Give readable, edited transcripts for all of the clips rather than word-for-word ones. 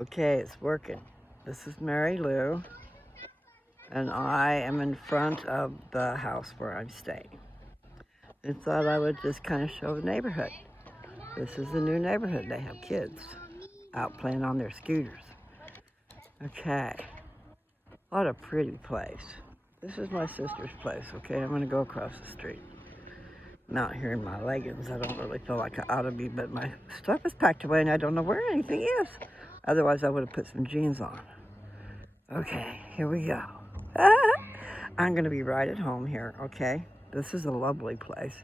Okay, it's working. This is Mary Lou, and I am in front of the house where I'm staying. I thought I would just kind of show the neighborhood. This is a new neighborhood. They have kids out playing on their scooters. Okay, what a pretty place. This is my sister's place, okay? I'm gonna go across the street. I'm out here in my leggings. I don't really feel like I ought to be, but my stuff is packed away and I don't know where anything is. Otherwise, I would have put some jeans on. Okay, here we go. I'm going to be right at home here, okay? This is a lovely place.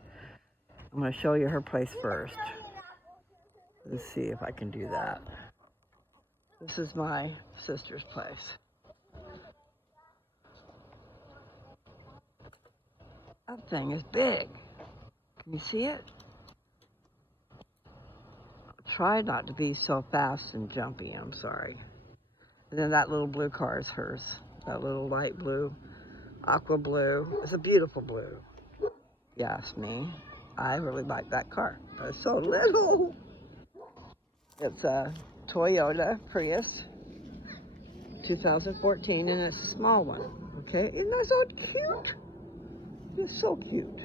I'm going to show you her place first. Let's see if I can do that. This is my sister's place. That thing is big. Can you see it? Try not to be so fast and jumpy, I'm sorry. And then that little blue car is hers. That little light blue, aqua blue. It's a beautiful blue. You ask me. I really like that car. It's so little. It's a Toyota Prius 2014, and it's a small one. Okay, isn't that so cute? It's so cute.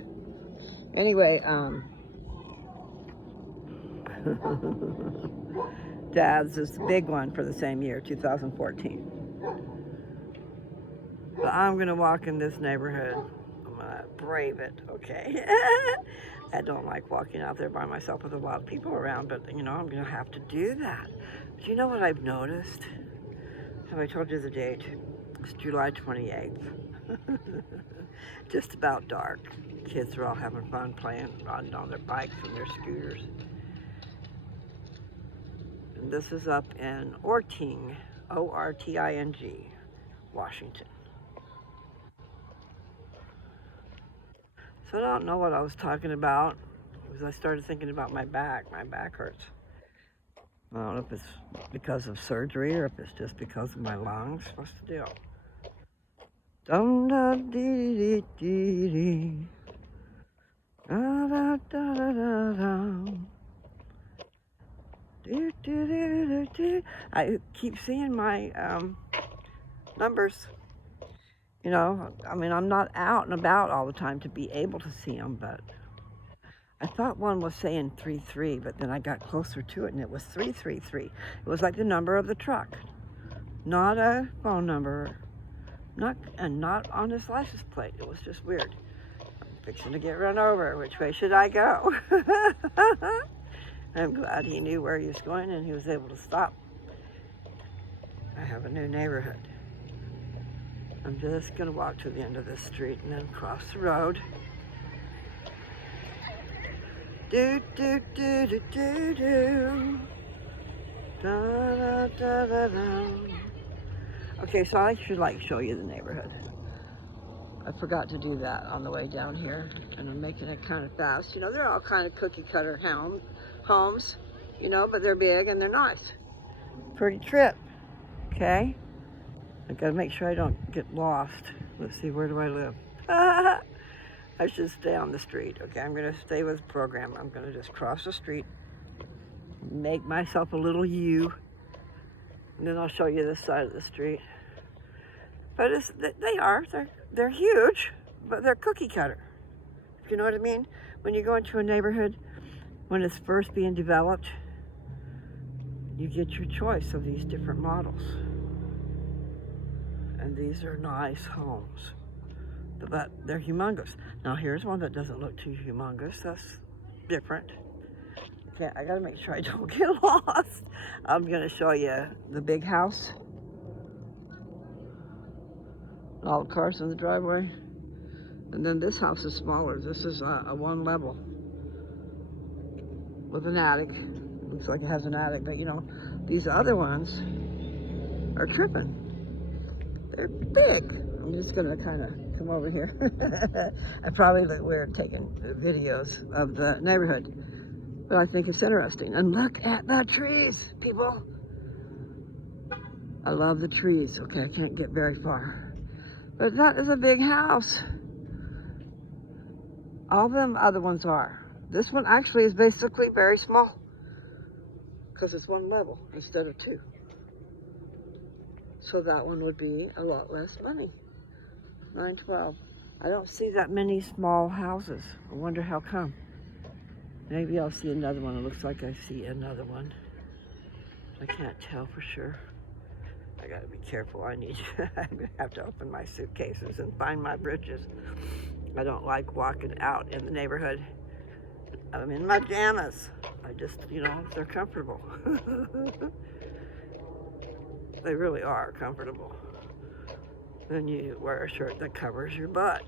Anyway, Dad's is the big one for the same year, 2014. But I'm gonna walk in this neighborhood. I'm gonna brave it, okay? I don't like walking out there by myself with a lot of people around, but you know, I'm gonna have to do that. But you know what I've noticed? Have I told you the date? It's July 28th. Just about dark. Kids are all having fun playing, riding on their bikes and their scooters. And this is up in Orting, O-R-T-I-N-G, Washington. So I don't know what I was talking about because I started thinking about my back. My back hurts. I don't know if it's because of surgery or if it's just because of my lungs. What's the deal? Dum da dee dee dee dee. Da da da da da da. Do do do do do. I keep seeing my numbers. You know, I mean, I'm not out and about all the time to be able to see them, but I thought one was saying 33, but then I got closer to it and it was 333. It was like the number of the truck, not a phone number, not on his license plate. It was just weird. I'm fixing to get run over. Which way should I go? I'm glad he knew where he was going and he was able to stop. I have a new neighborhood. I'm just gonna walk to the end of this street and then cross the road. Do do do do do do. Da da da da da. Okay, so I should show you the neighborhood. I forgot to do that on the way down here, and I'm making it kind of fast. You know, they're all kind of cookie cutter homes, you know, but they're big and they're nice. Pretty trip, okay? I gotta make sure I don't get lost. Let's see, where do I live? I should stay on the street. Okay, I'm gonna stay with the program. I'm gonna just cross the street, make myself a little U, and then I'll show you this side of the street. But they're huge, but they're cookie cutter. If you know what I mean? When you go into a neighborhood, when it's first being developed, you get your choice of these different models. And these are nice homes, but they're humongous. Now here's one that doesn't look too humongous. That's different. Okay, I gotta make sure I don't get lost. I'm gonna show you the big house. All the cars in the driveway. And then this house is smaller. This is a one level with an attic. Looks like it has an attic, but you know, these other ones are tripping. They're big. I'm just gonna kind of come over here. I probably look weird taking videos of the neighborhood, but I think it's interesting. And look at the trees, people. I love the trees. Okay, I can't get very far, but that is a big house. All them other ones are. This one actually is basically very small because it's one level instead of two. So that one would be a lot less money. 912. I don't see that many small houses. I wonder how come. Maybe I'll see another one. It looks like I see another one. I can't tell for sure. I gotta be careful. I'm gonna have to open my suitcases and find my britches. I don't like walking out in the neighborhood. I'm in my pajamas. I just, they're comfortable. They really are comfortable. Then you wear a shirt that covers your butt.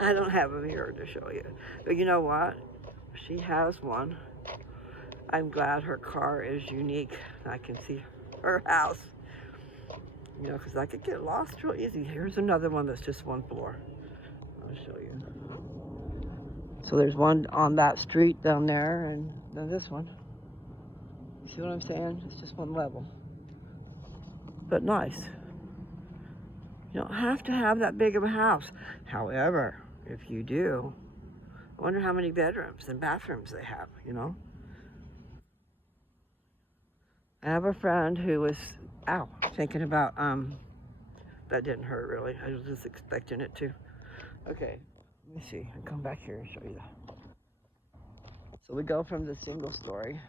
I don't have a mirror to show you. But you know what? She has one. I'm glad her car is unique. I can see her house. Because I could get lost real easy. Here's another one that's just one floor. I'll show you. So there's one on that street down there, and then this one. See what I'm saying? It's just one level. But nice. You don't have to have that big of a house. However, if you do, I wonder how many bedrooms and bathrooms they have, I have a friend who was, thinking about, that didn't hurt really. I was just expecting it to. Okay, let me see. I'll come back here and show you that. So we go from the single story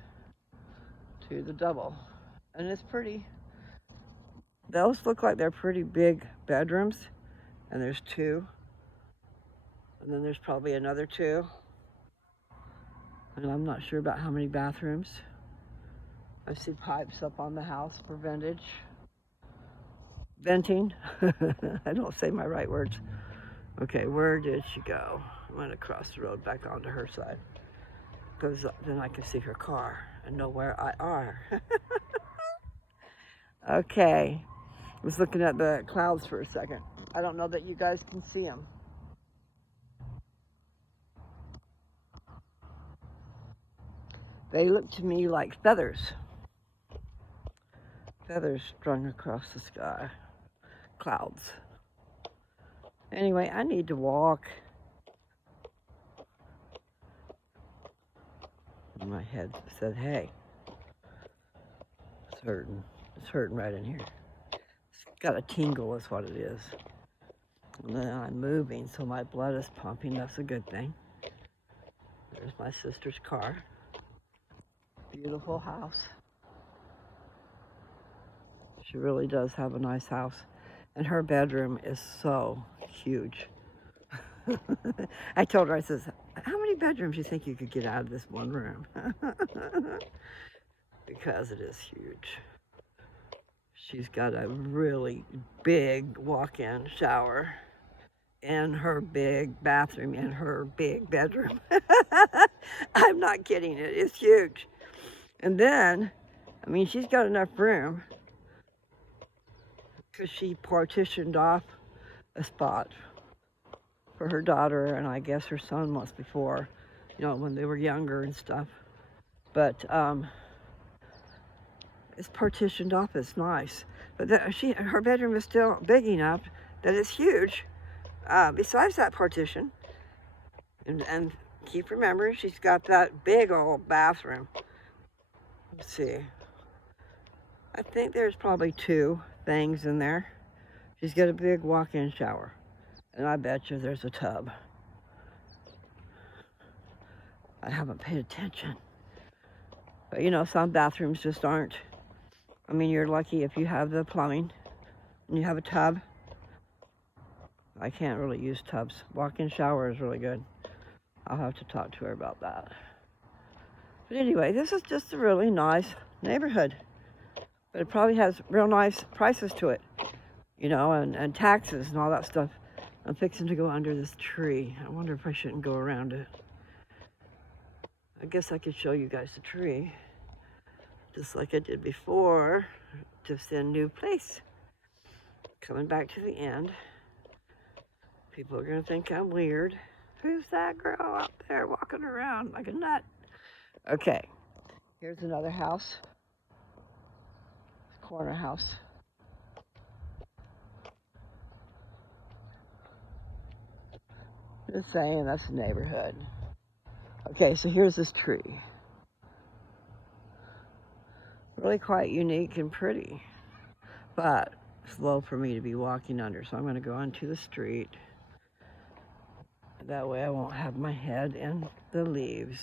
to the double. And it's pretty, those look like they're pretty big bedrooms. And there's two. And then there's probably another two. And I'm not sure about how many bathrooms. I see pipes up on the house for venting. I don't say my right words. Okay, where did she go? I went across the road back onto her side. Because then I can see her car and know where I are. Okay, I was looking at the clouds for a second. I don't know that you guys can see them. They look to me like feathers. Feathers strung across the sky. Clouds. Anyway, I need to walk. My head said, hey, it's hurting. It's hurting right in here. It's got a tingle is what it is. And then I'm moving, so my blood is pumping. That's a good thing. There's my sister's car. Beautiful house. She really does have a nice house. And her bedroom is so huge. I told her, I says, how many bedrooms do you think you could get out of this one room? Because it is huge. She's got a really big walk-in shower in her big bathroom, in her big bedroom. I'm not kidding, it is huge. And then, she's got enough room because she partitioned off a spot for her daughter and I guess her son once before, when they were younger and stuff. But it's partitioned off, it's nice. But her bedroom is still big enough that it's huge. Besides that partition, and keep remembering, she's got that big old bathroom. Let's see. I think there's probably two things in there. She's got a big walk-in shower. And I bet you there's a tub. I haven't paid attention. But some bathrooms just aren't. You're lucky if you have the plumbing and you have a tub. I can't really use tubs. Walk-in shower is really good. I'll have to talk to her about that. But anyway, this is just a really nice neighborhood. But it probably has real nice prices to it, and taxes and all that stuff. I'm fixing to go under this tree. I wonder if I shouldn't go around it. I guess I could show you guys the tree, just like I did before, just in a new place. Coming back to the end. People are gonna think I'm weird. Who's that girl out there walking around like a nut? Okay, here's another house. Corner house. Just saying, that's the neighborhood. Okay, so here's this tree. Really quite unique and pretty, but slow for me to be walking under. So I'm going to go onto the street. That way I won't have my head in the leaves.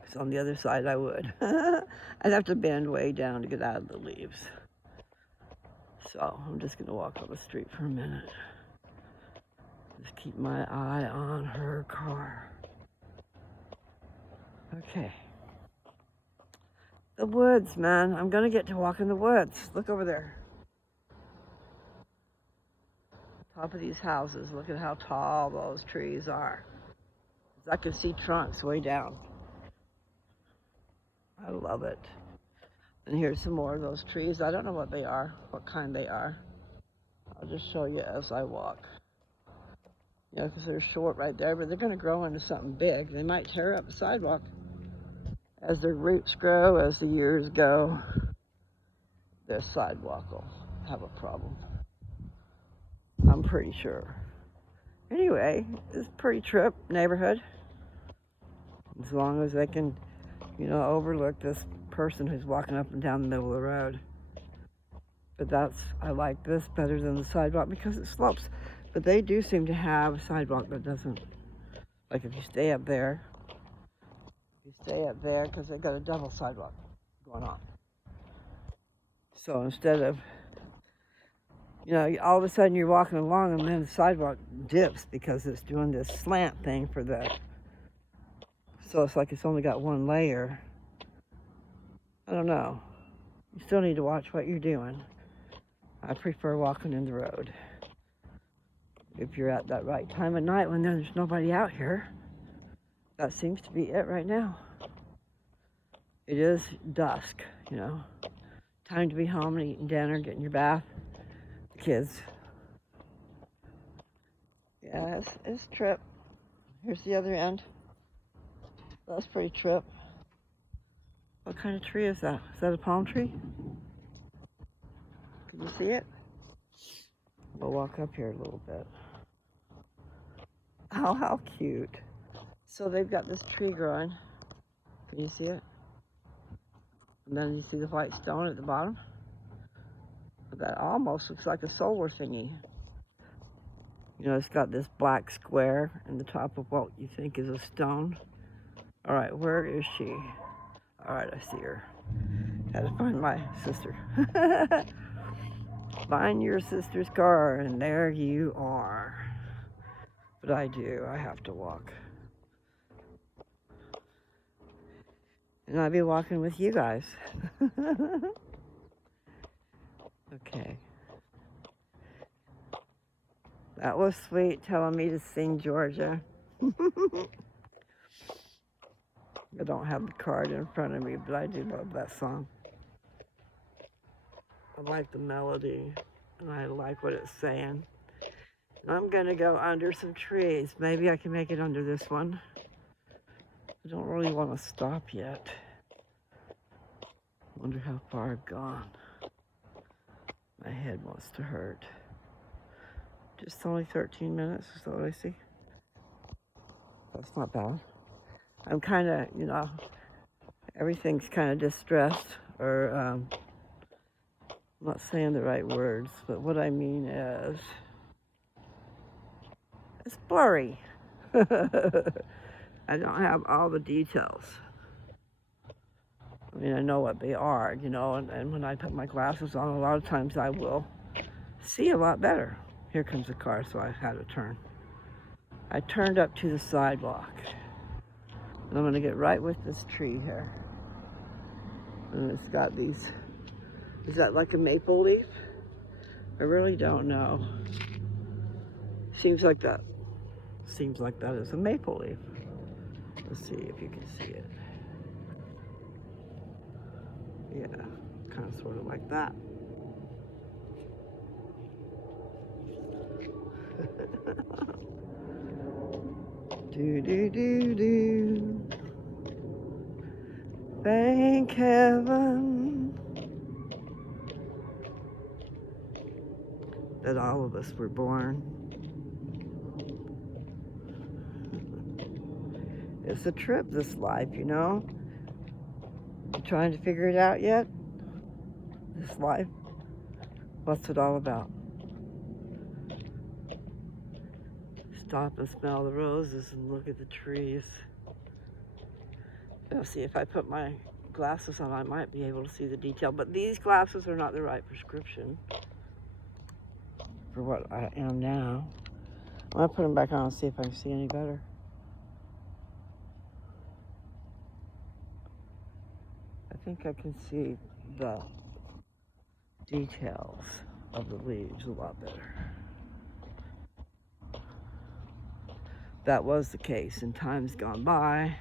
Because on the other side I would. I'd have to bend way down to get out of the leaves. So I'm just going to walk on the street for a minute. Just keep my eye on her car. Okay. The woods, man. I'm going to get to walk in the woods. Look over there. Top of these houses. Look at how tall those trees are. I can see trunks way down. I love it. And here's some more of those trees. I don't know what they are, what kind they are. I'll just show you as I walk. You know, because they're short right there, but they're going to grow into something big. They might tear up the sidewalk as their roots grow, as the years go. Their sidewalk will have a problem. I'm pretty sure. Anyway, it's a pretty trip neighborhood. As long as they can, you know, overlook this person who's walking up and down the middle of the road. But I like this better than the sidewalk because it slopes. But they do seem to have a sidewalk that doesn't, like if you stay up there, because they've got a double sidewalk going on. So instead of, you know, all of a sudden you're walking along and then the sidewalk dips because it's doing this slant thing for the, so it's like it's only got one layer. I don't know. You still need to watch what you're doing. I prefer walking in the road. If you're at that right time of night when there's nobody out here. That seems to be it right now. It is dusk, you know. Time to be home and eating dinner, getting your bath. The kids. Yeah, it's a trip. Here's the other end. That's pretty trip. What kind of tree is that? Is that a palm tree? Can you see it? We'll walk up here a little bit. Oh, how cute. So they've got this tree growing. Can you see it? And then you see the white stone at the bottom? That almost looks like a solar thingy. You know, it's got this black square in the top of what you think is a stone. All right, where is she? All right, I see her. Had to find my sister. Find your sister's car, and there you are. But I have to walk. And I'll be walking with you guys. Okay. That was sweet, telling me to sing Georgia. I don't have the card in front of me, but I do love that song. I like the melody, and I like what it's saying. I'm going to go under some trees. Maybe I can make it under this one. I don't really want to stop yet. Wonder how far I've gone. My head wants to hurt. Just only 13 minutes, is that what I see? That's not bad. I'm kind of, you know, everything's kind of distressed, or I'm not saying the right words, but what I mean is, it's blurry. I don't have all the details. I mean, I know what they are, you know, and when I put my glasses on, a lot of times I will see a lot better. Here comes a car, so I had to turn. I turned up to the sidewalk. And I'm going to get right with this tree here. And it's got these, is that like a maple leaf? I really don't know. Seems like that is a maple leaf. Let's see if you can see it. Yeah, kind of sort of like that. Do do do do. Thank heaven that all of us were born. It's a trip, this life, you know. You trying to figure it out yet? This life, what's it all about? Stop and smell the roses and look at the trees. Now see, if I put my glasses on, I might be able to see the detail, but these glasses are not the right prescription for what I am now. I'm gonna put them back on and see if I can see any better. I think I can see the details of the leaves a lot better. That was the case in times gone by,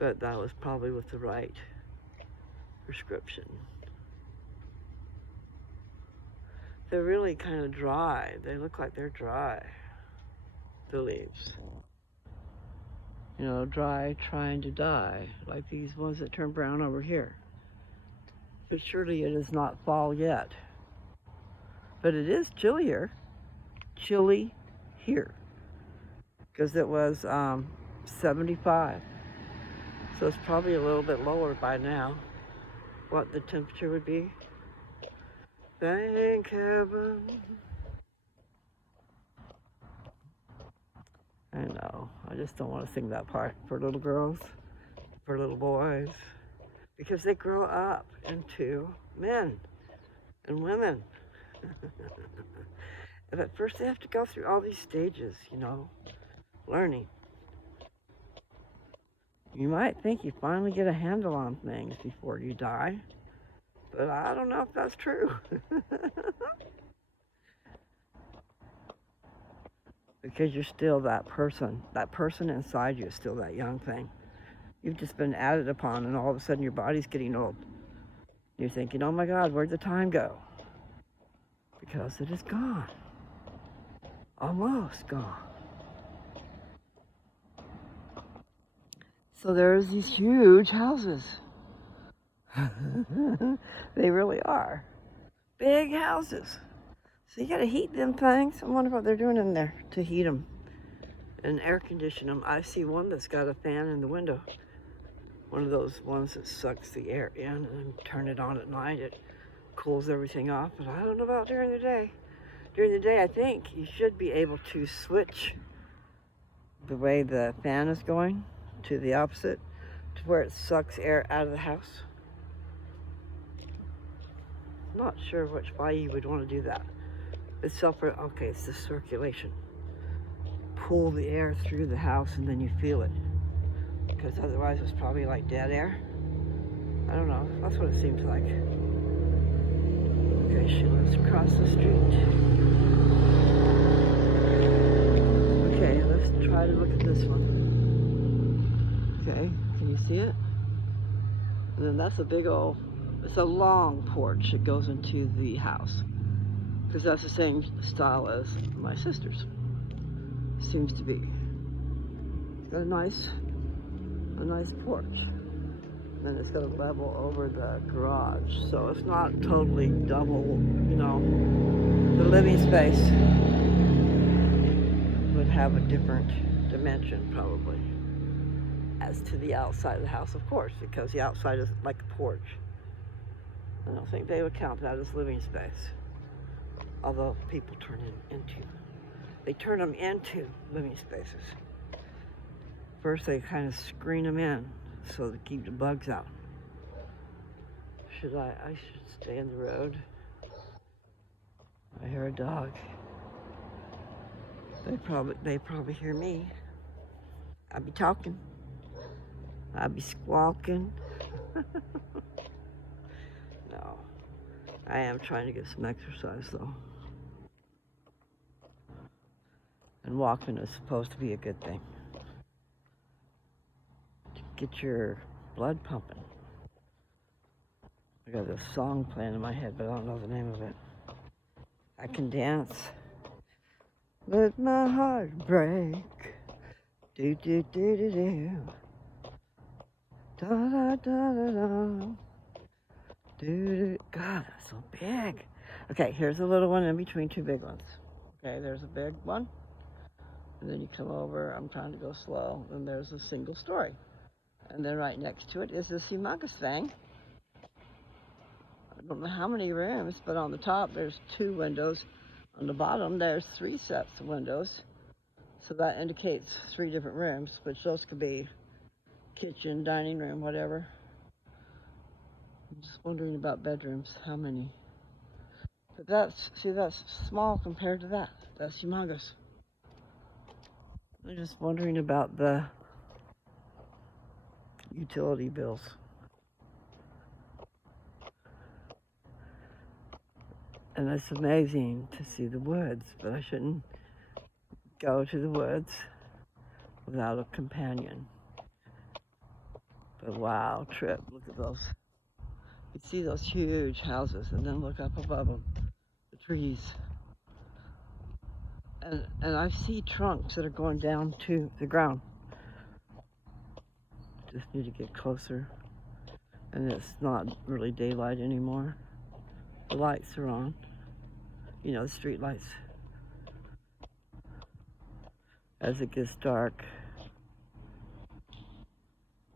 but that was probably with the right prescription. They're really kind of dry. They look like they're dry, the leaves. You know, dry, trying to die, like these ones that turn brown over here. But surely it is not fall yet. But it is chilly here, because it was 75. So it's probably a little bit lower by now, what the temperature would be. Thank heaven. I know, I just don't want to sing that part for little girls, for little boys, because they grow up into men and women. And at first they have to go through all these stages, you know, learning. You might think you finally get a handle on things before you die, but I don't know if that's true. Because you're still that person. That person inside you is still that young thing. You've just been added upon, and all of a sudden your body's getting old. You're thinking, oh my God, where'd the time go? Because it is gone. Almost gone. So there's these huge houses. They really are. Big houses. So you gotta heat them things. I wonder what they're doing in there to heat them and air condition them. I see one that's got a fan in the window. One of those ones that sucks the air in and turn it on at night. It cools everything off, but I don't know about during the day. During the day, I think you should be able to switch the way the fan is going to the opposite, to where it sucks air out of the house. Not sure why you would want to do that. It's okay, it's the circulation. Pull the air through the house and then you feel it. Because otherwise it's probably like dead air. I don't know, that's what it seems like. Okay, she lives across the street. Okay, let's try to look at this one. Okay, can you see it? And then that's a big old, it's a long porch that goes into the house. Because that's the same style as my sister's. Seems to be. It's got a nice porch. Then it's got a level over the garage. So it's not totally double, you know. The living space would have a different dimension probably. As to the outside of the house, of course, because the outside is like a porch. I don't think they would count that as living space. Although people they turn them into living spaces. First they kind of screen them in so to keep the bugs out. I should stay in the road. I hear a dog. They probably hear me. I'll be talking. I'll be squawking. No. I am trying to get some exercise though. And walking is supposed to be a good thing. To get your blood pumping. I got this song playing in my head, but I don't know the name of it. I can dance. Let my heart break. Do do do do do. Da da da da da. Do. God, that's so big. Okay, here's a little one in between two big ones. Okay, there's a big one. And then you come over, I'm trying to go slow, and there's a single story. And then right next to it is this humongous thing. I don't know how many rooms, but on the top there's 2 windows. On the bottom there's 3 sets of windows. So that indicates 3 different rooms, which those could be kitchen, dining room, whatever. I'm just wondering about bedrooms, how many. But that's small compared to that. That's humongous. I'm just wondering about the utility bills. And it's amazing to see the woods, but I shouldn't go to the woods without a companion. But wow, trip, look at those. You see those huge houses and then look up above them, the trees. And I see trunks that are going down to the ground. Just need to get closer. And it's not really daylight anymore. The lights are on. You know, the street lights. As it gets dark,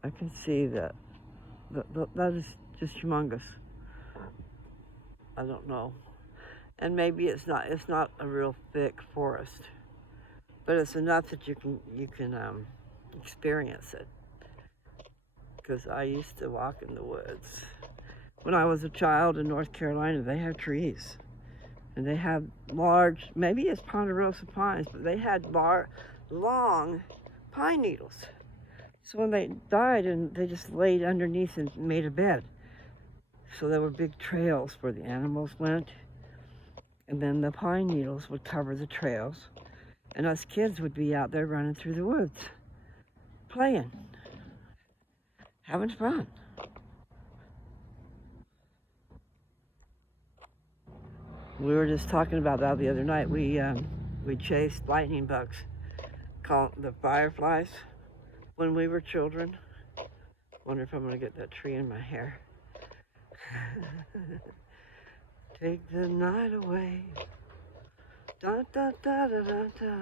I can see that is just humongous. I don't know. And maybe it's not a real thick forest, but it's enough that you can experience it. Because I used to walk in the woods. When I was a child in North Carolina, they had trees. And they had large, maybe it's ponderosa pines, but they had long pine needles. So when they died, and they just laid underneath and made a bed. So there were big trails where the animals went. And then the pine needles would cover the trails. And us kids would be out there running through the woods, playing, having fun. We were just talking about that the other night. We chased lightning bugs, called the fireflies, when we were children. Wonder if I'm gonna get that tree in my hair. Take the night away. Da da da da da da.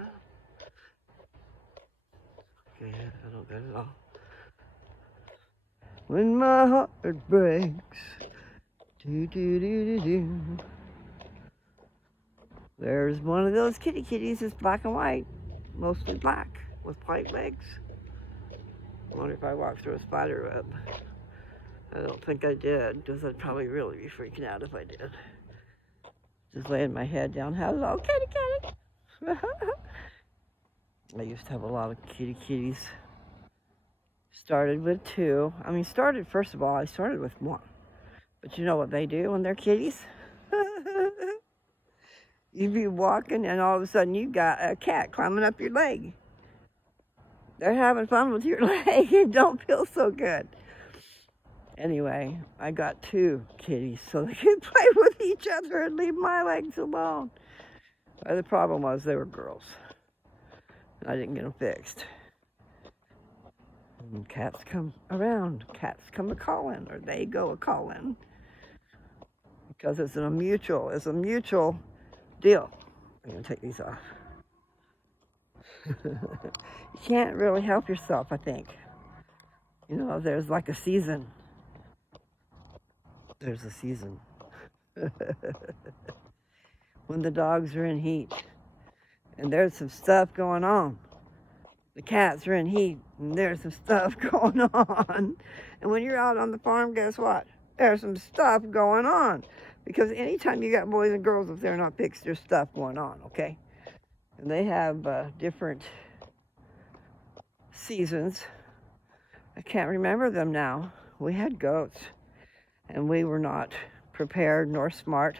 Okay, I don't get it all. When my heart breaks, do do do do do. There's one of those kitties. It's black and white, mostly black, with white legs. I wonder if I walked through a spider web. I don't think I did, because I'd probably really be freaking out if I did. Just laying my head down. Hello, kitty. I used to have a lot of kitties. Started with 2. First of all, I started with 1. But you know what they do when they're kitties? You'd be walking and all of a sudden you got a cat climbing up your leg. They're having fun with your leg. It don't feel so good. Anyway, I got 2 kitties so they could play with each other and leave my legs alone. The problem was they were girls. I didn't get them fixed. And cats come around. Cats come a-calling, or they go a-calling. Because it's a mutual deal. I'm gonna take these off. You can't really help yourself, I think. You know, there's like a season. There's a season. When the dogs are in heat. And there's some stuff going on. The cats are in heat, and there's some stuff going on. And when you're out on the farm, guess what? There's some stuff going on. Because anytime you got boys and girls, if they're not fixed, there's stuff going on, okay? And they have different seasons. I can't remember them now. We had goats, and we were not prepared nor smart.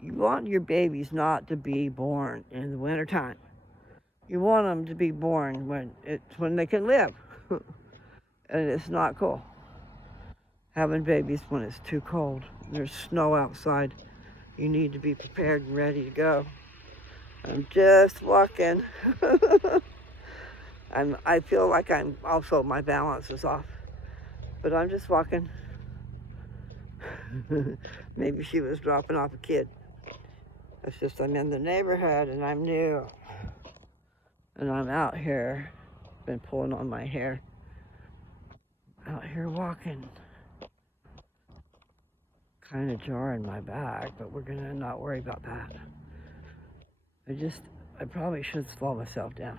You want your babies not to be born in the wintertime. You want them to be born when they can live. And it's not cool having babies when it's too cold. There's snow outside. You need to be prepared and ready to go. I'm just walking. I feel like my balance is off. But I'm just walking. Maybe she was dropping off a kid. It's just I'm in the neighborhood and I'm new. And I'm out here been pulling on my hair out here walking. Kind of jarring my back, but we're gonna not worry about that. I probably should slow myself down.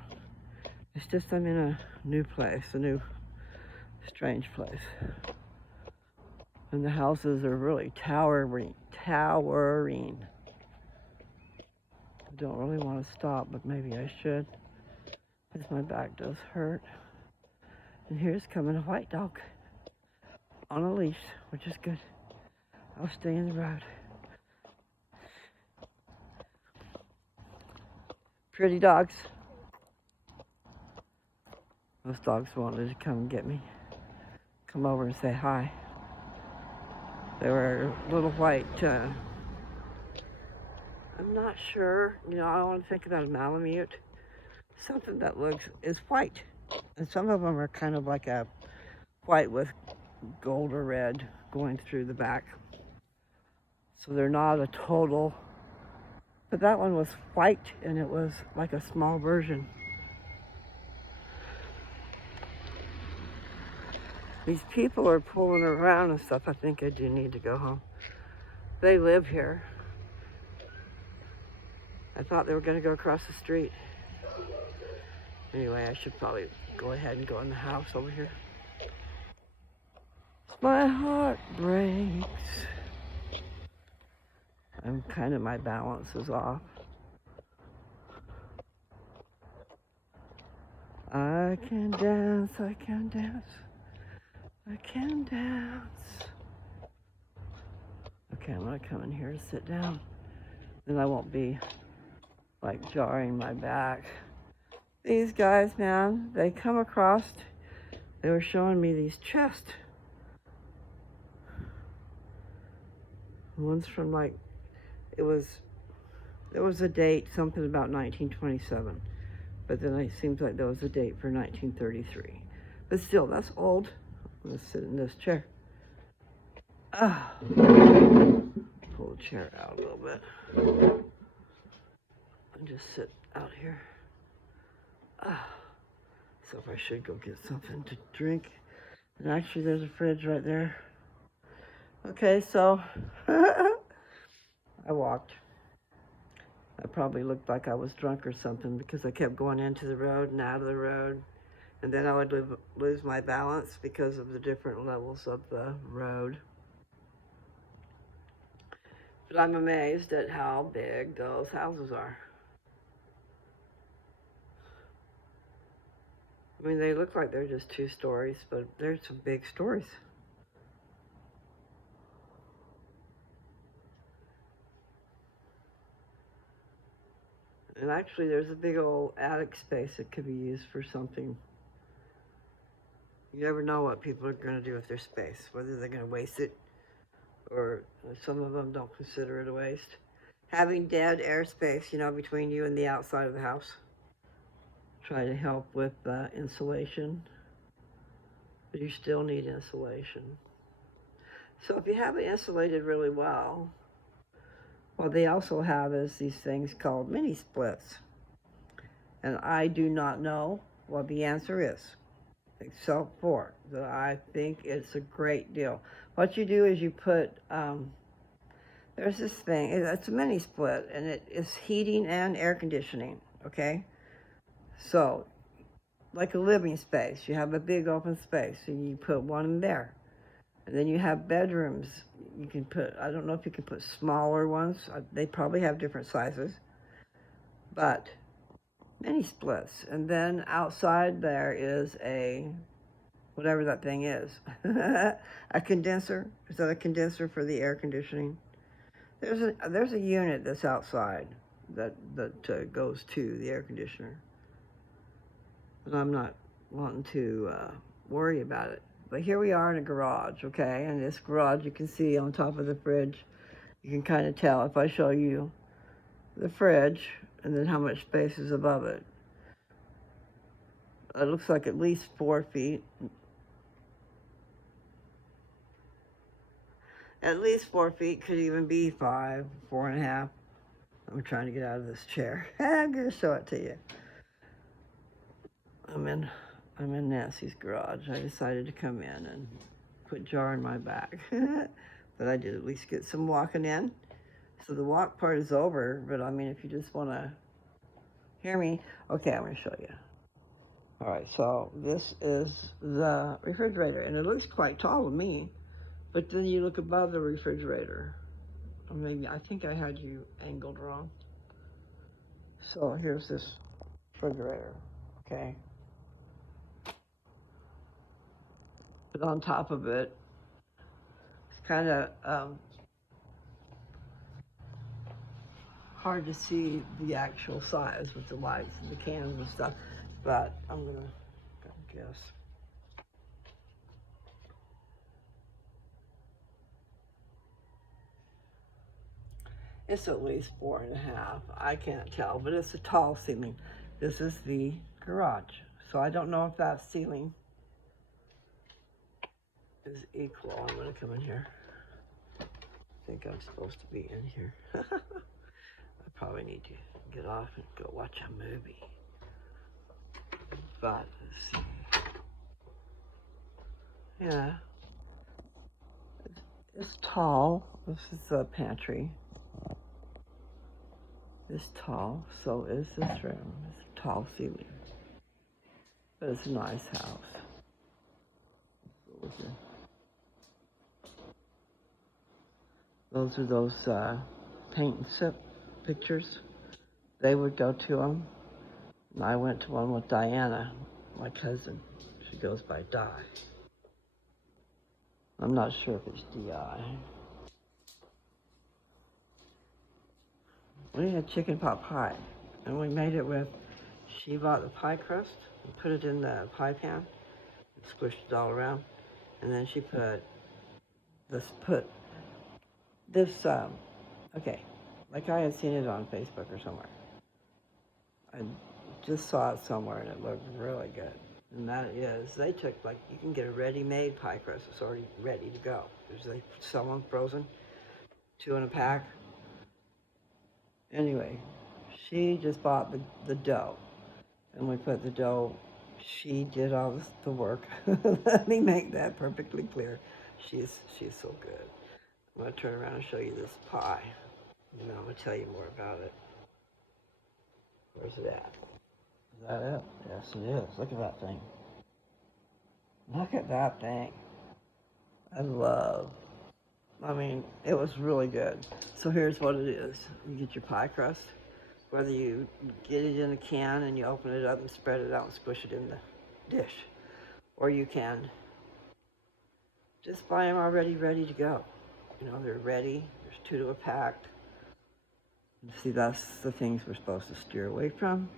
It's just I'm in a new place, a new strange place. And the houses are really towering. I don't really want to stop, but maybe I should, because my back does hurt. And here's coming a white dog on a leash, which is good. I'll stay in the road. Pretty dogs. Those dogs wanted to come and get me. Come over and say hi. They were little white, I'm not sure, I want to think about a Malamute. Something that is white. And some of them are kind of like a white with gold or red going through the back. So they're not a total, but that one was white and it was like a small version. These people are pulling around and stuff. I think I do need to go home. They live here. I thought they were going to go across the street. Anyway, I should probably go ahead and go in the house over here. My heart breaks. My balance is off. I can dance, I can dance, I can dance. Okay, I'm gonna come in here and sit down. Then I won't be like jarring my back. These guys, man, they come across, they were showing me these chests. One's from there was a date, something about 1927. But then it seems like there was a date for 1933. But still, that's old. I'm gonna sit in this chair. Pull the chair out a little bit. And just sit out here. So if I should go get something to drink. And actually there's a fridge right there. Okay, so I walked. I probably looked like I was drunk or something because I kept going into the road and out of the road. And then I would lose my balance because of the different levels of the road. But I'm amazed at how big those houses are. I mean, they look like they're just 2 stories, but they're some big stories. And actually, there's a big old attic space that could be used for something. You never know what people are going to do with their space, whether they're going to waste it, or some of them don't consider it a waste. Having dead airspace, between you and the outside of the house. Try to help with insulation, but you still need insulation. So if you have it insulated really well, what they also have is these things called mini splits. And I do not know what the answer is, except for that I think it's a great deal. What you do is you put, there's this thing, it's a mini split, and it is heating and air conditioning, okay? So, like a living space, you have a big open space, and you put one in there. And then you have bedrooms. You can put, I don't know if you can put smaller ones. They probably have different sizes. But mini splits. And then outside there is whatever that thing is. A condenser. Is that a condenser for the air conditioning? There's a unit that's outside that goes to the air conditioner. And I'm not wanting to worry about it. But here we are in a garage, okay? And this garage, you can see on top of the fridge, you can kind of tell if I show you the fridge and then how much space is above it. It looks like at least 4 feet. At least 4 feet, could even be 5, 4.5. I'm trying to get out of this chair. I'm gonna show it to you. I'm in I'm in Nancy's garage. I decided to come in and put jar in my back. But I did at least get some walking in. So the walk part is over, but I mean, if you just want to hear me, okay, I'm going to show you. All right, so this is the refrigerator, and it looks quite tall to me, but then you look above the refrigerator. Or maybe, I think I had you angled wrong. So here's this refrigerator, okay? But on top of it, it's kind of hard to see the actual size with the lights and the cans and stuff, but I'm gonna guess. It's at least 4.5. I can't tell, but it's a tall ceiling. This is the garage. So I don't know if that ceiling is equal. I'm gonna come in here. I think I'm supposed to be in here. I probably need to get off and go watch a movie. But let's see. Yeah. It's tall. This is a pantry. It's tall. So is this room. It's a tall ceiling. But it's a nice house. Those are those paint and sip pictures. They would go to them. And I went to one with Diana, my cousin. She goes by Di. I'm not sure if it's D.I. We had chicken pot pie, and we made it with, she bought the pie crust and put it in the pie pan and squished it all around. And then she put this, okay, like I had seen it on Facebook or somewhere. I just saw it somewhere and it looked really good. And that is, they took, like, you can get a ready-made pie crust. It's already ready to go. They sell them frozen, 2 in a pack. Anyway, she just bought the dough. And we put the dough, she did all the work. Let me make that perfectly clear. She's so good. I'm going to turn around and show you this pie. And then I'm going to tell you more about it. Where's it at? Is that it? Yes, it is. Look at that thing. Look at that thing. I mean, it was really good. So here's what it is. You get your pie crust. Whether you get it in a can and you open it up and spread it out and squish it in the dish. Or you can just buy them already ready to go. You know, they're ready. There's 2 to a pack. See, that's the things we're supposed to steer away from.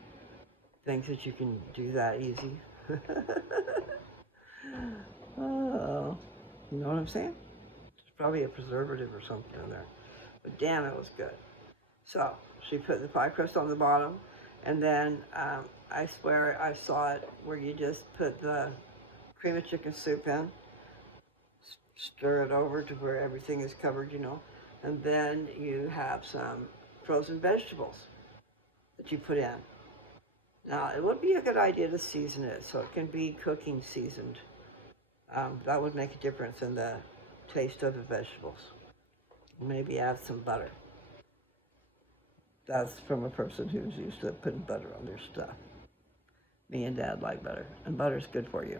Things that you can do that easy. Oh, you know what I'm saying? There's probably a preservative or something in there. But damn, it was good. So she put the pie crust on the bottom, and then I swear I saw it where you just put the cream of chicken soup in, stir it over to where everything is covered, you know, and then you have some frozen vegetables that you put in. Now, it would be a good idea to season it so it can be cooking seasoned. That would make a difference in the taste of the vegetables. Maybe add some butter. That's from a person who's used to putting butter on their stuff. Me and Dad like butter, and butter's good for you.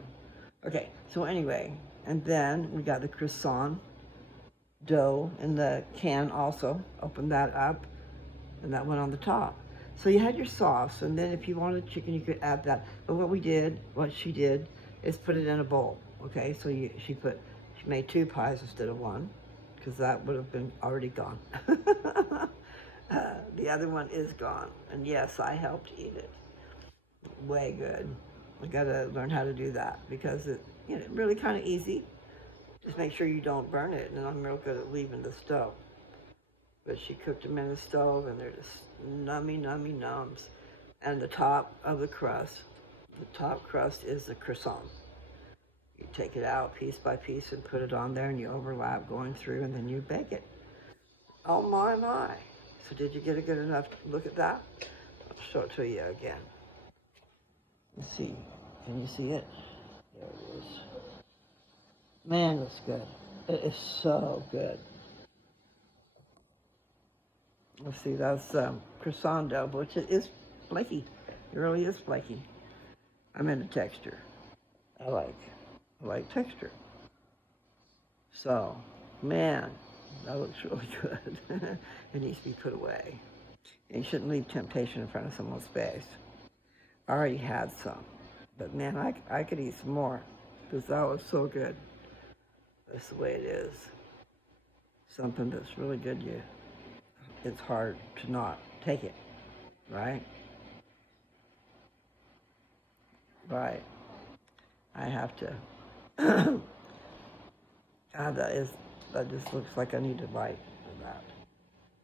Okay, so anyway, and then we got the croissant dough in the can also. Open that up, and that went on the top. So you had your sauce, and then if you wanted chicken, you could add that. But what she did, is put it in a bowl. Okay, so she made 2 pies instead of 1, because that would have been already gone. The other one is gone, and yes, I helped eat it. Way good. I gotta learn how to do that because it's really kind of easy. Just make sure you don't burn it, and I'm real good at leaving the stove. But she cooked them in the stove, and they're just nummy nums. And the top of the crust is the croissant. You take it out piece by piece and put it on there, and you overlap going through, and then you bake it. Oh my. So did you get a good enough look at that? I'll show it to you again. Let's see. Can you see it? There it is. Man, it's good. It is so good. Let's see, that's croissant dough, which is flaky. It really is flaky. I'm into texture. I like texture. So, man, that looks really good. It needs to be put away. And you shouldn't leave temptation in front of someone's face. I already had some, but man, I could eat some more because that was so good. That's the way it is. Something that's really good, it's hard to not take it, right? Right. I have to. God, that just looks like I need to bite of that.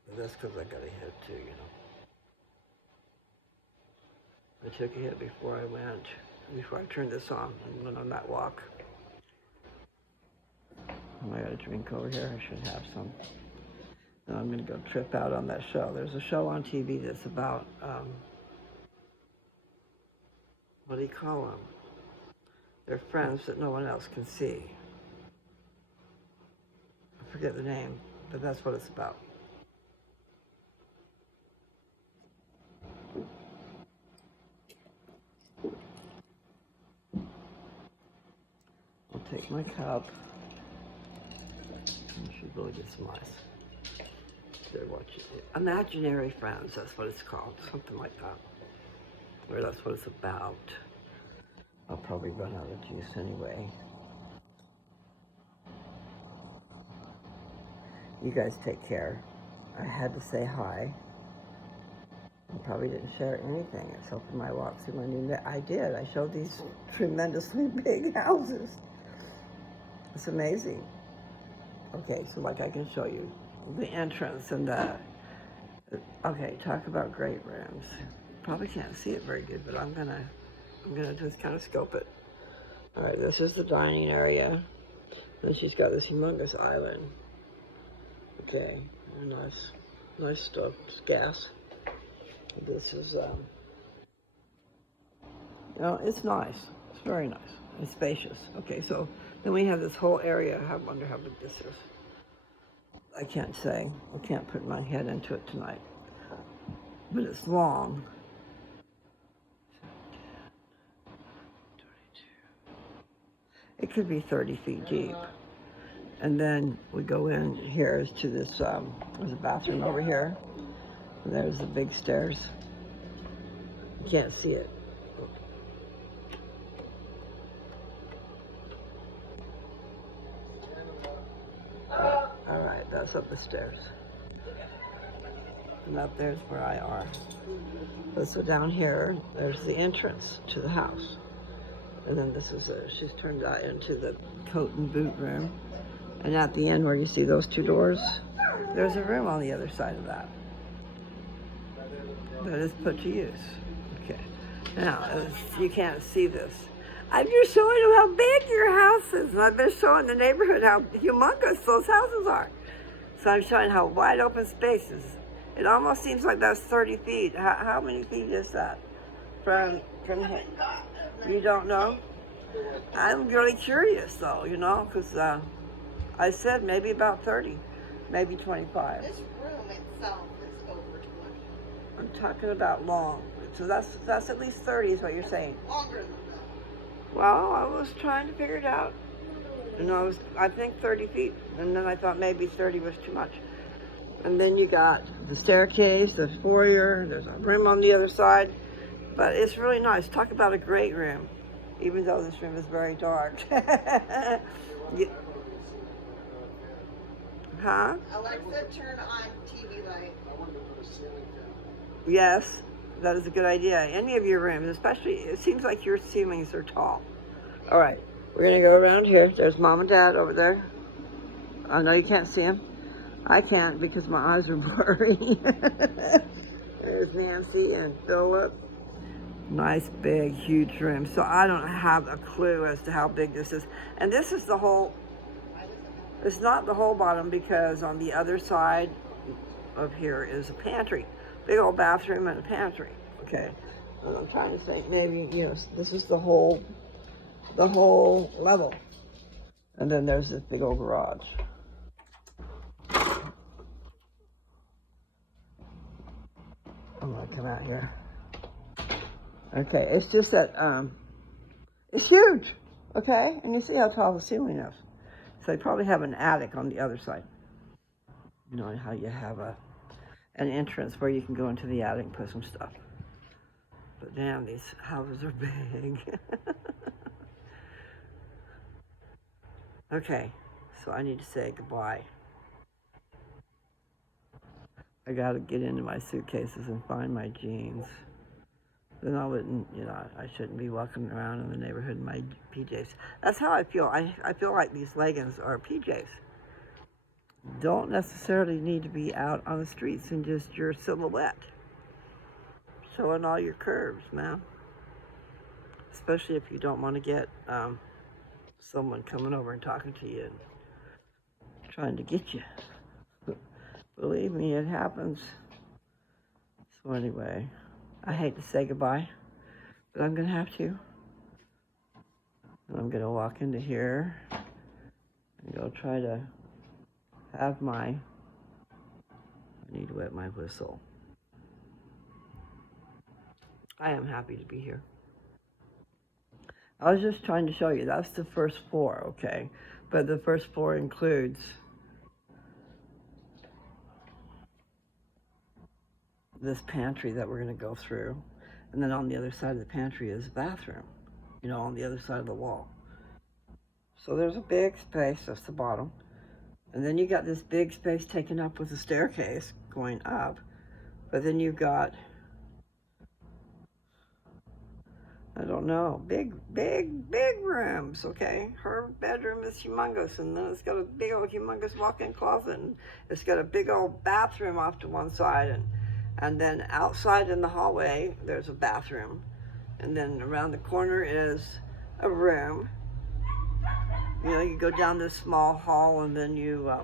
But that's because I got a hit too, I took a hit before I turned this on and went on that walk. I got a drink over here. I should have some. Now I'm going to go trip out on that show. There's a show on TV that's about, what do you call them? They're friends that no one else can see. I forget the name, but that's what it's about. I'll take my cup. I should really get some ice. They're watching it. Imaginary Friends, that's what it's called. Something like that. Or that's what it's about. I'll probably run out of juice anyway. You guys take care. I had to say hi. I probably didn't share anything except for my walk through my new... I did. I showed these tremendously big houses. It's amazing. Okay, so like I can show you the entrance and the... Okay, talk about great rooms. Probably can't see it very good, but I'm gonna just kind of scope it. All right, this is the dining area. Then she's got this humongous island. Okay, nice stuff. It's gas. This is, it's nice. It's very nice. It's spacious. Okay, so then we have this whole area. I wonder how big this is. I can't say. I can't put my head into it tonight. But it's long. It could be 30 feet deep. And then we go in here to this, there's a bathroom over here. And there's the big stairs. You can't see it. All right, that's up the stairs. And up there's where I are. So down here, there's the entrance to the house. And then this is she's turned that into the coat and boot room. And at the end where you see those two doors, there's a room on the other side of that. That is put to use. Okay. Now, you can't see this. I'm just showing you how big your house is. And I've been showing the neighborhood how humongous those houses are. So I'm showing how wide open spaces. It almost seems like that's 30 feet. How many feet is that? From here? You don't know? I'm really curious though, because I said maybe about 30, maybe 25. This room itself is over 20. I'm talking about long. So that's at least 30 is what you're saying. Longer than that. Well, I was trying to figure it out. I think 30 feet. And then I thought maybe 30 was too much. And then you got the staircase, the foyer, there's a room on the other side. But it's really nice. Talk about a great room, even though this room is very dark. Huh? Alexa, turn on TV light. Yes, that is a good idea. Any of your rooms, especially, it seems like your ceilings are tall. All right, we're gonna go around here. There's Mom and Dad over there. I know you can't see them. I can't because my eyes are blurry. There's Nancy and Philip. Nice, big, huge room. So I don't have a clue as to how big this is. And this is the whole, it's not the whole bottom because on the other side of here is a pantry. Big old bathroom and a pantry, okay? And I'm trying to think, maybe, this is the whole level. And then there's this big old garage. I'm gonna come out here. Okay, it's just that, it's huge, okay? And you see how tall the ceiling is. So they probably have an attic on the other side. You know how you have an entrance where you can go into the attic and put some stuff. But damn, these houses are big. Okay, so I need to say goodbye. I gotta get into my suitcases and find my jeans. Then I wouldn't, I shouldn't be walking around in the neighborhood in my PJs. That's how I feel. I feel like these leggings are PJs. Don't necessarily need to be out on the streets in just your silhouette, showing all your curves, man. Especially if you don't want to get someone coming over and talking to you and trying to get you. Believe me, it happens. So anyway, I hate to say goodbye, but I'm gonna have to. And I'm gonna walk into here and go try to have I need to wet my whistle. I am happy to be here. I was just trying to show you, that's the first floor, okay? But the first floor includes this pantry that we're gonna go through. And then on the other side of the pantry is a bathroom, on the other side of the wall. So there's a big space, that's the bottom. And then you got this big space taken up with a staircase going up. But then you've got, I don't know, big rooms, okay? Her bedroom is humongous, and then it's got a big old humongous walk-in closet, and it's got a big old bathroom off to one side, and then outside in the hallway, there's a bathroom. And then around the corner is a room. You go down this small hall, and then you, I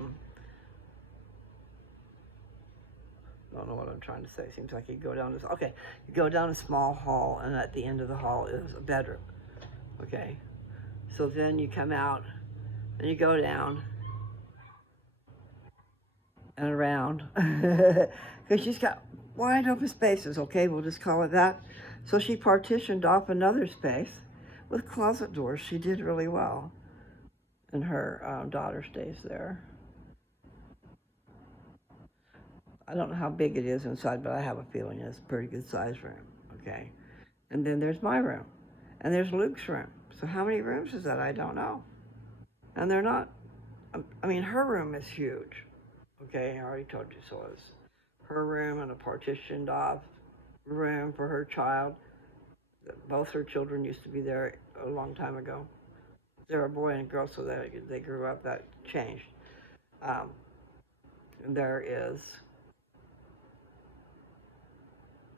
don't know what I'm trying to say. Seems like you go down this, okay. You go down a small hall, and at the end of the hall is a bedroom, okay? So then you come out, and you go down and around, because she's got wide open spaces, okay? We'll just call it that. So she partitioned off another space with closet doors. She did really well. And her daughter stays there. I don't know how big it is inside, but I have a feeling it's a pretty good size room, okay? And then there's my room, and there's Luke's room. So how many rooms is that? I don't know. And they're not, I mean, her room is huge, okay? I already told you, so it's her room and a partitioned off room for her child. Both her children used to be there a long time ago. They're a boy and a girl, so they grew up, that changed. And there is,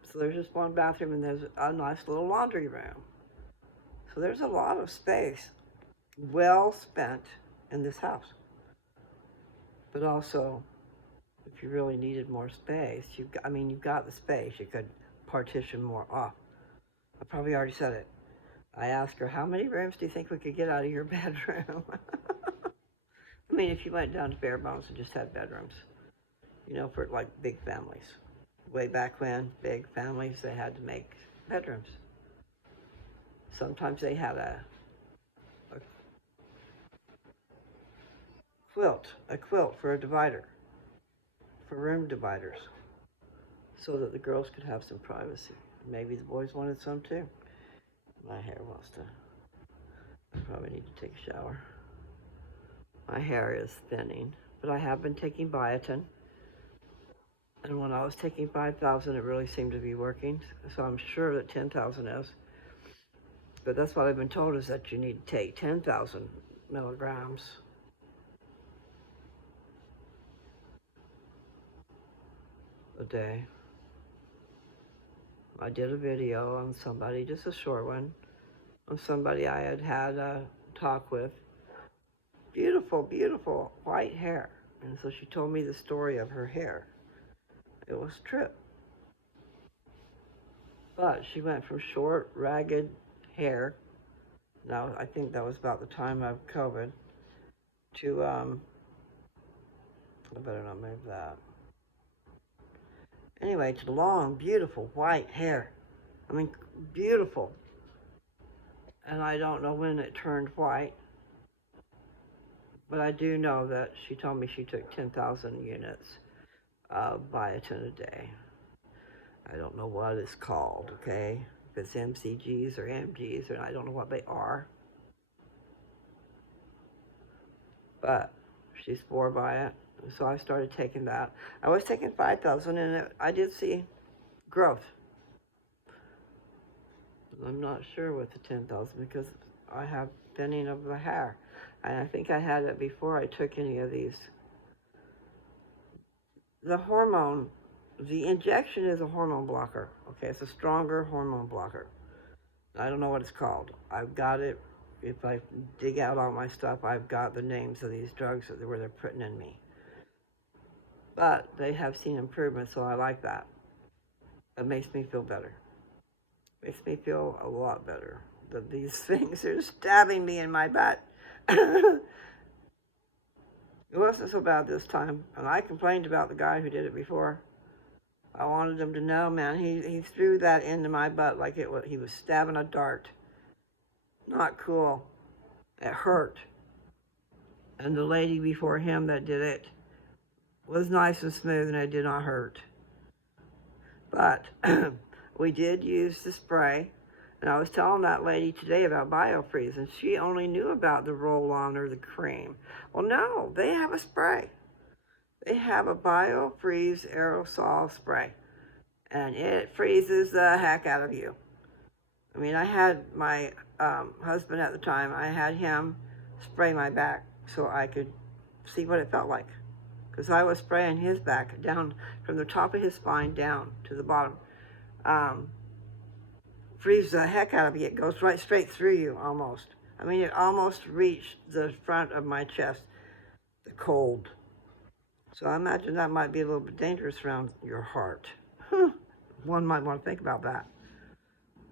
so there's just one bathroom, and there's a nice little laundry room. So there's a lot of space well spent in this house. But also, if you really needed more space, you've got the space. You could partition more off. I probably already said it. I asked her, how many rooms do you think we could get out of your bedroom? I mean, if you went down to bare bones and just had bedrooms, for like big families. Way back when, big families, they had to make bedrooms. Sometimes they had a quilt for a divider, for room dividers, so that the girls could have some privacy. Maybe the boys wanted some too. My hair wants to, I probably need to take a shower. My hair is thinning, but I have been taking biotin. And when I was taking 5,000, it really seemed to be working. So I'm sure that 10,000 is. But that's what I've been told, is that you need to take 10,000 milligrams a day. I did a video on somebody, just a short one, on somebody I had a talk with. Beautiful, beautiful white hair. And so she told me the story of her hair. It was true. But she went from short, ragged hair. Now, I think that was about the time of COVID. To, I better not move that. Anyway, to long, beautiful white hair. I mean, beautiful. And I don't know when it turned white, but I do know that she told me she took 10,000 units of biotin a day. I don't know what it's called, okay? If it's MCGs or MGs, or I don't know what they are. But she swore by it, so I started taking that. I was taking 5,000, and I did see growth. I'm not sure with the 10,000 because I have thinning of the hair, and I think I had it before I took any of these. The hormone, the injection is a hormone blocker. Okay, it's a stronger hormone blocker. I don't know what it's called. I've got it. If I dig out all my stuff, I've got the names of these drugs where they're putting in me. But they have seen improvement, so I like that. It makes me feel better. Makes me feel a lot better. That these things are stabbing me in my butt. It wasn't so bad this time, and I complained about the guy who did it before. I wanted him to know, man, he threw that into my butt like he was stabbing a dart. Not cool. It hurt. And the lady before him that did it was nice and smooth, and it did not hurt. But we did use the spray, and I was telling that lady today about BioFreeze, and she only knew about the roll-on or the cream. Well, no, they have a spray. They have a BioFreeze aerosol spray, and it freezes the heck out of you. I mean, I had my husband at the time, I had him spray my back so I could see what it felt like. Because I was spraying his back down from the top of his spine down to the bottom. Freezes the heck out of you. It goes right straight through you almost. I mean, it almost reached the front of my chest, the cold. So I imagine that might be a little bit dangerous around your heart. One might want to think about that.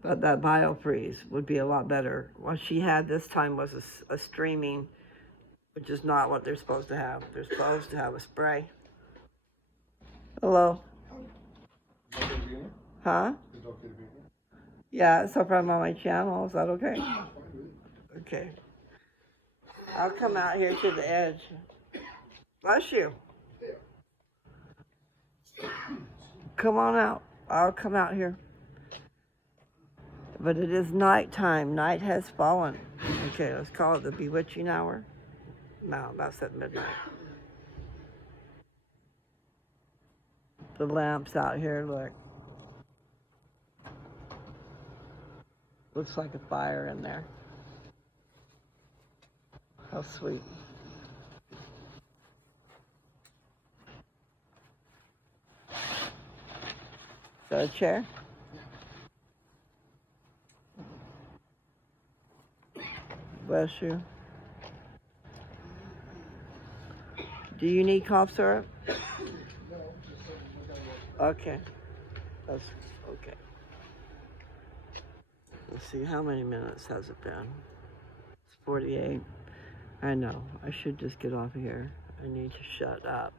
But that BioFreeze would be a lot better. What she had this time was a streaming, which is not what they're supposed to have. They're supposed to have a spray. Hello. Huh? Yeah, so from on my channel. Is that okay? Okay. I'll come out here to the edge. Bless you. Come on out. I'll come out here. But it is nighttime. Night has fallen. Okay, let's call it the bewitching hour. No, that's at midnight. The lamps out here, look. Looks like a fire in there. How sweet. Is that a chair? Bless you. Do you need cough syrup? Okay. That's okay. Let's see, how many minutes has it been? It's 48. I know. I should just get off of here. I need to shut up.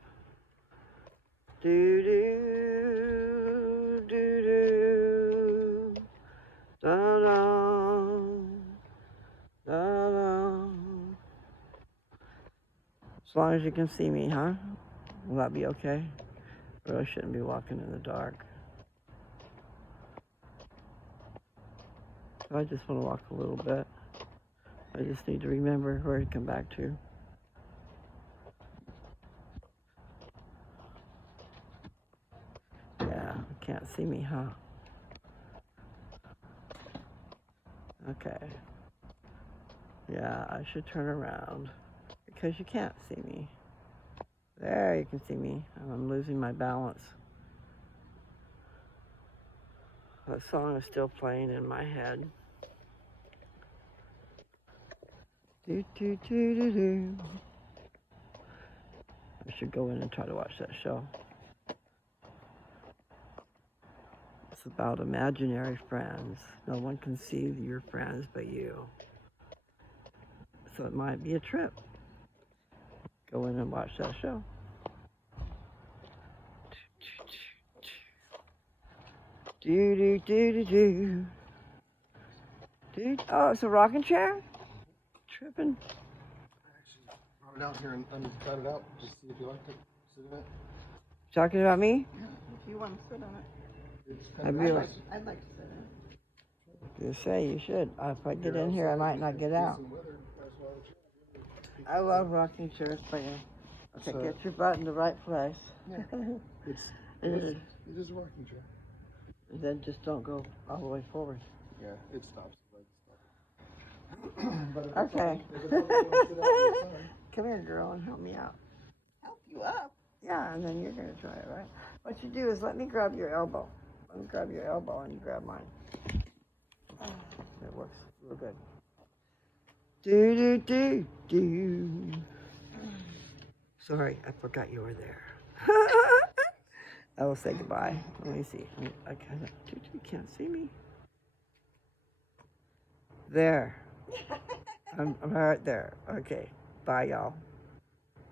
Do do do do da da da da. As long as you can see me, huh? Will that be okay? I really shouldn't be walking in the dark. I just want to walk a little bit. I just need to remember where to come back to. Yeah, you can't see me, huh? Okay. Yeah, I should turn around because you can't see me. There, you can see me. I'm losing my balance. That song is still playing in my head. Do, do, do, do, do. I should go in and try to watch that show. It's about imaginary friends. No one can see your friends but you. So it might be a trip. Go in and watch that show. Do do do do do. Dude, oh, it's a rocking chair? Tripping. I actually brought it out here and got it out to see if you liked it. Sit in it. Talking about me? Yeah, if you want to sit on it. It's I'd kind be of like- nice. I'd like to sit on it. You say you should. If I get in here, I might not get out. Decent weather, that's why the chair. I love rocking chairs, but yeah. Okay, So- get your butt in the right place. Yeah. It is a rocking chair. And then just don't go all the way forward. Yeah, it stops. But if it's Okay. on- if it's on, you wanna sit out in the sun. Come here, girl, and help me out. Help you up. Yeah, and then you're going to try it, right? What you do is let me grab your elbow. Let me grab your elbow and you grab mine. It works real good. Do, do, do, do. Sorry, I forgot you were there. I will say goodbye. Let me see. I kind of, you can't see me. There. I'm right there. Okay. Bye, y'all.